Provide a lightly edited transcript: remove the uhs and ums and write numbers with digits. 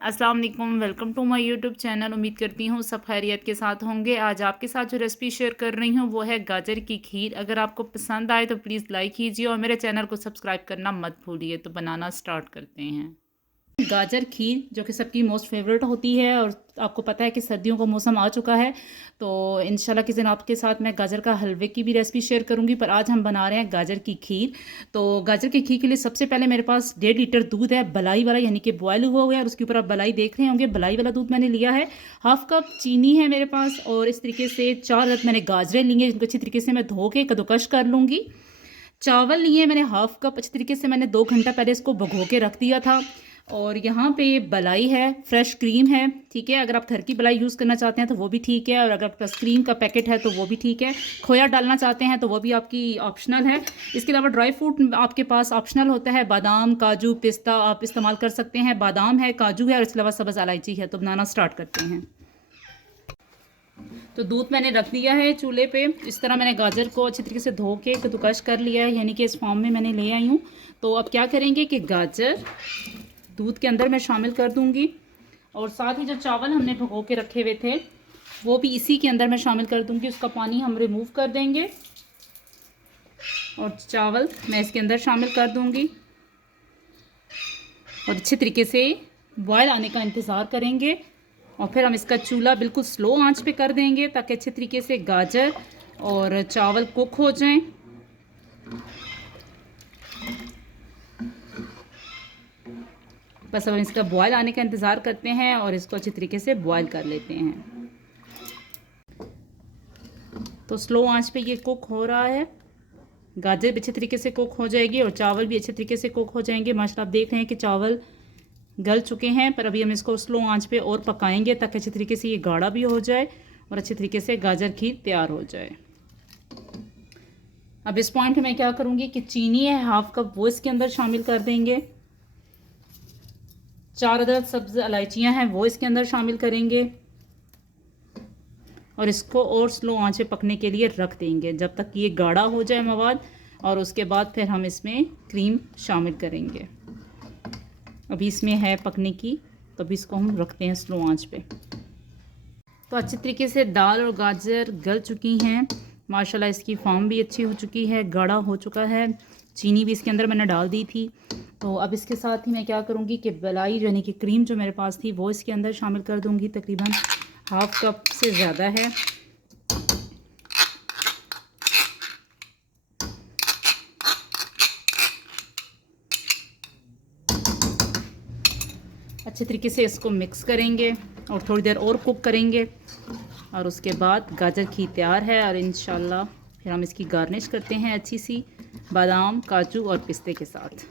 अस्सलाम वालेकुम, welcome to my YouTube channel. उम्मीद करती हूँ सब खैरियत के साथ होंगे। आज आपके साथ जो रेसिपी शेयर कर रही हूँ वो है गाजर की खीर। अगर आपको पसंद आए तो प्लीज़ लाइक कीजिए और मेरे चैनल को सब्सक्राइब करना मत भूलिए। तो बनाना स्टार्ट करते हैं। गाजर खीर जो कि सबकी मोस्ट फेवरेट होती है और आपको पता है कि सर्दियों का मौसम आ चुका है, तो इंशाल्लाह किसी दिन आपके साथ मैं गाजर का हलवे की भी रेसिपी शेयर करूंगी। पर आज हम बना रहे हैं गाजर की खीर। तो गाजर की खीर के लिए सबसे पहले मेरे पास 1.5 लीटर दूध है, बलाई वाला, यानी कि बॉयल हुआ हुआ है, और उसके ऊपर आप बलाई देख रहे होंगे। बलाई वाला दूध मैंने लिया है। 1/2 कप चीनी है मेरे पास, और इस तरीके से 4 अदद मैंने गाजरें ली हैं, जिनको अच्छी तरीके से मैं धो के कद्दूकश कर लूँगी। चावल लिए मैंने 1/2 कप, अच्छी तरीके से मैंने 2 घंटा पहले इसको भिगो के रख दिया था। और यहाँ पे बलाई है, फ्रेश क्रीम है, ठीक है। अगर आप घर की बलाई यूज़ करना चाहते हैं तो वो भी ठीक है, और अगर आपके पास क्रीम का पैकेट है तो वो भी ठीक है। खोया डालना चाहते हैं तो वो भी आपकी ऑप्शनल है। इसके अलावा ड्राई फ्रूट आपके पास ऑप्शनल होता है, बादाम, काजू, पिस्ता आप इस्तेमाल कर सकते हैं। बादाम है, काजू है, और इसके अलावा सब्ज़ इलायची है। तो बनाना स्टार्ट करते हैं। तो दूध मैंने रख दिया है चूल्हे पे। इस तरह मैंने गाजर को अच्छी तरीके से धो के कद्दूकश कर लिया है, यानी कि इस फॉर्म में मैंने ले आई हूँ। तो अब क्या करेंगे कि गाजर दूध के अंदर मैं शामिल कर दूंगी, और साथ ही जो चावल हमने भिगो के रखे हुए थे वो भी इसी के अंदर मैं शामिल कर दूंगी। उसका पानी हम रिमूव कर देंगे और चावल मैं इसके अंदर शामिल कर दूंगी, और अच्छे तरीके से बॉयल आने का इंतज़ार करेंगे। और फिर हम इसका चूल्हा बिल्कुल स्लो आंच पे कर देंगे ताकि अच्छे तरीके से गाजर और चावल कुक हो जाएं। बस अब हम इसका बॉयल आने का इंतज़ार करते हैं और इसको अच्छे तरीके से बॉयल कर लेते हैं। तो स्लो आंच पे ये कुक हो रहा है। गाजर भी अच्छे तरीके से कुक हो जाएगी और चावल भी अच्छे तरीके से कुक हो जाएंगे। माशाल्लाह आप देख रहे हैं कि चावल गल चुके हैं, पर अभी हम इसको स्लो आंच पे और पकाएंगे ताकि अच्छे तरीके से ये गाढ़ा भी हो जाए और अच्छे तरीके से गाजर खीर तैयार हो जाए। अब इस पॉइंट में क्या करूँगी कि चीनी है 1/2 कप, वो इसके अंदर शामिल कर देंगे। 4 अदद सब्ज़ इलायचियाँ हैं वो इसके अंदर शामिल करेंगे, और इसको और स्लो आंच पे पकने के लिए रख देंगे जब तक ये गाढ़ा हो जाए मवाद। और उसके बाद फिर हम इसमें क्रीम शामिल करेंगे। अभी इसमें है पकने की, तो अभी इसको हम रखते हैं स्लो आंच पे। तो अच्छी तरीके से दाल और गाजर गल चुकी हैं माशाल्लाह। इसकी फॉर्म भी अच्छी हो चुकी है, गाढ़ा हो चुका है। चीनी भी इसके अंदर मैंने डाल दी थी। तो अब इसके साथ ही मैं क्या करूँगी कि बलाई यानी कि क्रीम जो मेरे पास थी वो इसके अंदर शामिल कर दूँगी। तकरीबन 1/2 कप से ज़्यादा है। अच्छे तरीके से इसको मिक्स करेंगे और थोड़ी देर और कुक करेंगे, और उसके बाद गाजर खीर तैयार है। और इंशाल्लाह फिर हम इसकी गार्निश करते हैं अच्छी सी बादाम, काजू और पिस्ते के साथ।